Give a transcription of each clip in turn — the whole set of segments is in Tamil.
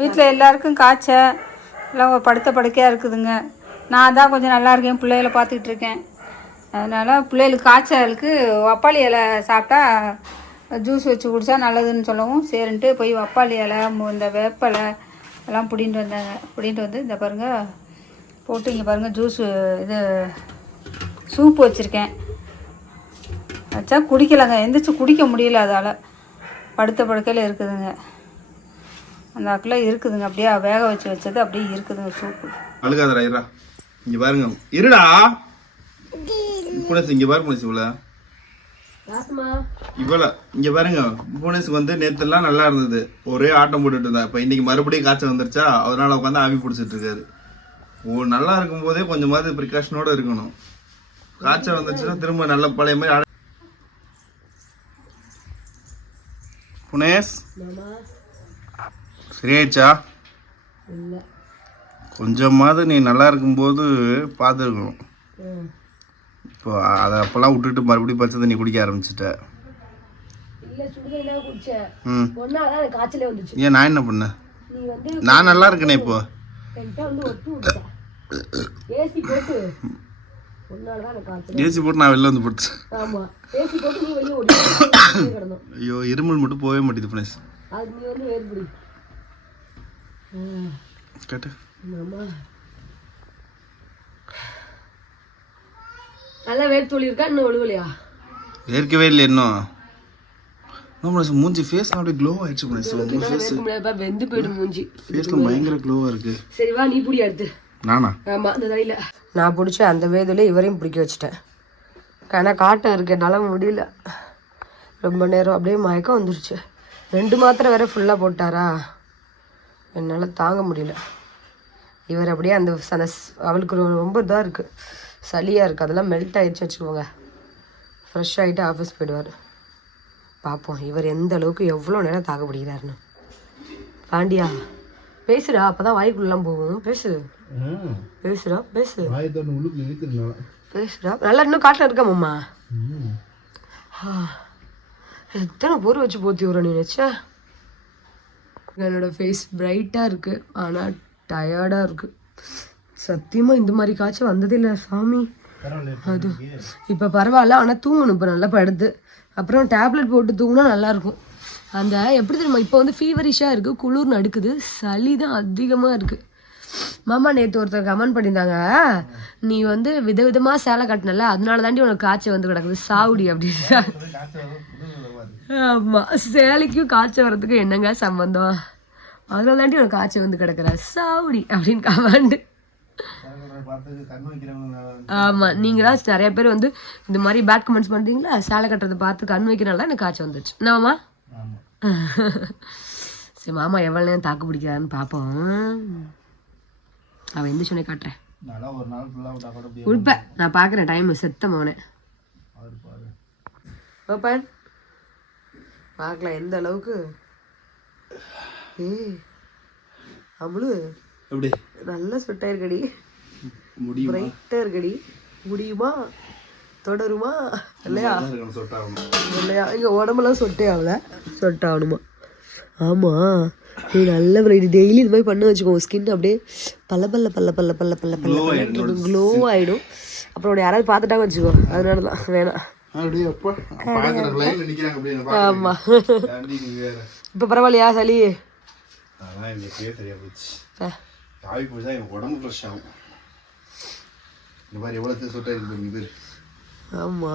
வீட்டில் எல்லாருக்கும் காய்ச்சல் எல்லாம் படுத்த படுக்கையாக இருக்குதுங்க. நான் தான் கொஞ்சம் நல்லா இருக்கேன் பிள்ளைகளை பார்த்துக்கிட்டு இருக்கேன். அதனால் பிள்ளைகளுக்கு காய்ச்சலுக்கு வப்பாளி இலை சாப்பிட்டா ஜூஸ் வச்சு குடித்தா நல்லதுன்னு சொல்லவும் சரின்ட்டு போய் வப்பாளி இலை மு- இந்த வேப்பலை எல்லாம் பிடின்ட்டு வந்தாங்க. பிடின்ட்டு வந்து இந்த பாருங்கள் போட்டு இங்கே பாருங்கள் ஜூஸு இது சூப்பு வச்சுருக்கேன். வச்சா குடிக்கலைங்க எந்திரிச்சு குடிக்க முடியல அதால். படுத்த படுக்கையில் இருக்குதுங்க. அந்த அக்கில் இருக்குதுங்க. அப்படியே வேக வச்சு வச்சது அப்படியே இருக்குதுங்க. சூப்பு. அழுகாதடா இருடா இங்க பாருங்க. இருடா. புனேஸ் இங்க பாரு புனேஸ் இவ்வளோ இவ்வளோ இங்க பாருங்க. புனேஸுக்கு வந்து நேத்தெல்லாம் நல்லா இருந்தது. ஒரே ஆட்டம் போட்டுட்டு இருந்தா. இப்ப இன்னைக்கு மறுபடியும் காய்ச்சல் வந்துருச்சா? அதனால உட்காந்து ஆவி பிடிச்சிட்டு இருக்காரு. ஓ நல்லா இருக்கும் போதே கொஞ்சமாவது ப்ரிகாஷனோட இருக்கணும். காய்ச்சல் வந்துச்சுன்னா திரும்ப நல்ல பழைய மாதிரி ஆட- புனேஷ் சரியாயிடுச்சா கொஞ்சமாவது நீ நல்லா இருக்கும்போது பார்த்துருக்கணும். இப்போ அதை அப்போல்லாம் விட்டுட்டு மறுபடியும் பச்சை தண்ணி குடிக்க ஆரம்பிச்சிட்ட. ஏன் நான் என்ன நீ வந்து நான் நல்லா இருக்கேனே இப்போ. ஏசி போட்டு. நான் வெளில வந்து நீ கிடந்தோம். ஐயோ இருமல் மட்டும் போகவே மாட்டேது புனேஷ் அது நீ வந்து வேறுபடி கேட்டு நல்லா வேர்த்தொழி இருக்கா? இன்னும் ஒழுவலையா ஏற்கவே இல்லை இன்னும். புனேஷ் மூஞ்சி ஃபேஸ் அப்படியே க்ளோ ஆயிடுச்சு உங்க ஃபேஸ் வெந்து போயிடும் மூஞ்சி. ஃபேஸில் பயங்கர க்ளோவாக இருக்கு. சரி வா நீ புடி அடுத்து. நானா? ஆமா அந்த தலையில. நான் பிடிச்ச அந்த வேதுல இவரையும் பிடிக்க வச்சுட்டேன். ஏன்னா காட்டம் இருக்கு என்னால் முடியல. ரொம்ப நேரம் அப்படியே மயக்கம் வந்துருச்சு. ரெண்டு மாத்திரை வேற ஃபுல்லாக போட்டாரா? என்னால் தாங்க முடியல. இவர் அப்படியே அந்த அந்த அவளுக்கு ரொம்ப இதாக இருக்குது சளியாக இருக்குது அதெல்லாம் மெல்ட் ஆயிடுச்சு வச்சுக்கோங்க. ஃப்ரெஷ் ஆகிட்டு ஆஃபீஸ் போயிடுவார். பார்ப்போம் இவர் எந்த அளவுக்கு எவ்வளோ நேரம் தாக்கு பிடிக்கிறாருன்னு. பாண்டியா பேசுடா. அப்பதான் வாய்க்குள்ளலாம் போகும். பேசு. பேசுடா. பேசு. பேசுடா. நல்லா இன்னும் காட்டில் இருக்க மாமா? எத்தனை பொருள் வச்சு போத்தி வர நீ நினச்சா? என்னோடய ஃபேஸ் பிரைட்டாக இருக்குது ஆனால் டயர்டாக இருக்குது சத்தியமாக இந்த மாதிரி காய்ச்சல் வந்ததே இல்லை சாமி. அது இப்போ பரவாயில்ல ஆனால் தூங்கணும். இப்போ நல்லா படுத்து அப்புறம் டேப்லெட் போட்டு தூங்கினா நல்லாயிருக்கும். அந்த எப்படி தெரியுமா இப்போ வந்து ஃபீவரிஷாக இருக்குது குளிர் நடுக்குது. சளி தான் அதிகமாக இருக்குது மாமா நேற்று ஒருத்தர் கமெண்ட் பண்ணியிருந்தாங்க. நீ வந்து விதவிதமாக சேலை கட்டினல அதனால தாண்டி உனக்கு காய்ச்சல் வந்து கிடக்குது. சாவுடி அப்படின்ட்டு ஆமாம் சேலைக்கும் காய்ச்சல் வர்றதுக்கும் என்னங்க சம்பந்தம்? அதனால தாண்டி உனக்கு காய்ச்சல் வந்து கிடக்குற. சாவுடி அப்படின்னு கமெண்ட். ஆமா. நீங்களா நிறைய பேர் வந்து இந்த மாதிரி பேட் கமெண்ட்ஸ் பண்றீங்களா? சேலை கட்டுறதை பார்த்து கண் வைக்கிறனால எனக்கு காய்ச்சல் வந்துச்சு என்னம்மா சரி மாமா எவ்வளோ நேரம் தாக்கு பிடிக்கிறான்னு பார்ப்போம் அவன் எந்த சொன்னே காட்டுறேன். உள்ப நான் பார்க்குறேன். டைம் செத்த மவனே. ஓப்பன் பார்க்கலாம் எந்த அளவுக்கு? ஏய் அமுலு. எப்படி? நல்ல ஸ்வெட்டாக இருக்கடி முடியுமா? பிரைட்டாக இருக்கடி. முடியுமா? தொடருமா? இல்லையா? இல்லையா? இங்கே உடம்புலாம் சொட்டே ஆகல. சொட்டாகணுமா ஆமாம் நீ நல்ல பிரைட் டெய்லி இது மாதிரி பண்ண வச்சுக்கோ. ஸ்கின் அப்படியே பல்ல பல்ல பல்ல பல்ல பல்ல பல்ல பல்ல க்ளோ ஆகிடும் அப்புறம் யாராவது பார்த்துட்டாங்க வச்சுக்கோ. அதனால தான் வேணாம். ஆமா. தாண்டி நீ வேற. இப்போ பரவாயில்லையா சளி? இருக்கு ஆமா.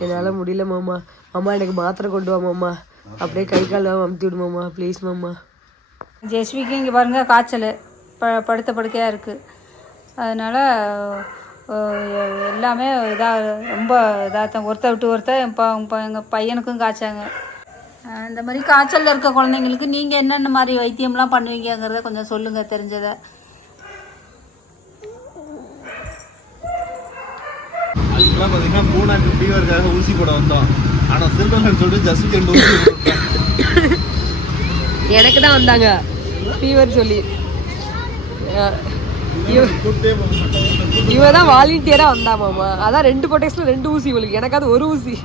என்னால் முடியல மாமா. மாமா எனக்கு மாத்திரை கொண்டு வா மாமா. அப்படியே கை கால் அமுத்தி விடு மாமா. ப்ளீஸ் மாமா. ஜெஸ்விக்கு இங்கே பாருங்கள் காய்ச்சல். ப படுத்த படுக்கையாக இருக்குது அதனால் எல்லாமே இதாக ரொம்ப இதாக தான் ஒருத்த விட்டு ஒருத்தர் இப்போ எங்கள் பையனுக்கும் காய்ச்சாங்க. இந்த மாதிரி காய்ச்சலில் இருக்க குழந்தைங்களுக்கு நீங்கள் என்னென்ன மாதிரி வைத்தியம்லாம் பண்ணுவீங்கங்கிறத கொஞ்சம் சொல்லுங்கள் தெரிஞ்சதை. அதுக்கெல்லாம் பார்த்தீங்கன்னா மூணாக்கு ஃபீவருக்காக ஊசி போட வந்தோம். ஆனால் சிறுவர்கள் சொல்லிட்டு ஜஸ்ட் ரெண்டு ஊசி போட்டோம் எனக்கு தான் வந்தாங்க. ஃபீவர் சொல்லி. இவ- தான் வாலண்டியரா வந்தா மாமா. அதான் ரெண்டு பொட்டேஸ்ல ரெண்டு ஊசி இவளுக்கு. எனக்கு அது ஒரு ஊசி.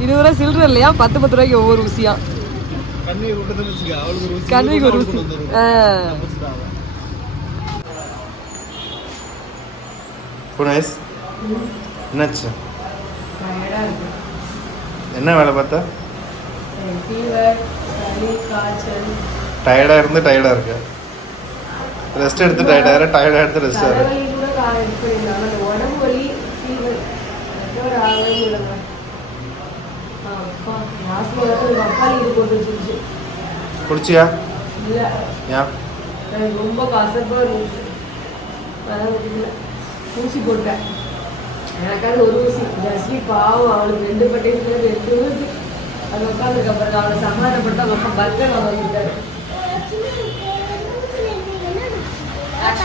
இருபது ரூபா சில்லற இல்லையா? பத்து பத்து ரூபாய்க்கு ஒவ்வொரு ஊசியா? கண்ணுக்கு ஒரு ஊசி. புனேஷ் என்னாச்சு? என்ன வேலை பார்த்தா? டயர்டாக இருந்து டயர்டாக இருக்கு. ரெஸ்ட் எடுத்து டயர்டாக டயர்டாக எடுத்து ரெஸ்ட் ஆகிற குடிச்சியா ஏன் ரொம்ப கசப்பா இருந்துச்சு. ஊசி போட்டேன் எனக்காவது ஒரு ஊசி ஜஸ்மி பாவம் அவளுக்கு ரெண்டு பட்டைக்கு ரெண்டு ஊசி அது உட்காந்துருக்கு அப்புறம் அவளை சமாதானப்படுத்த அவங்க பர்கர் வாங்கிட்டாரு ಯೋಜ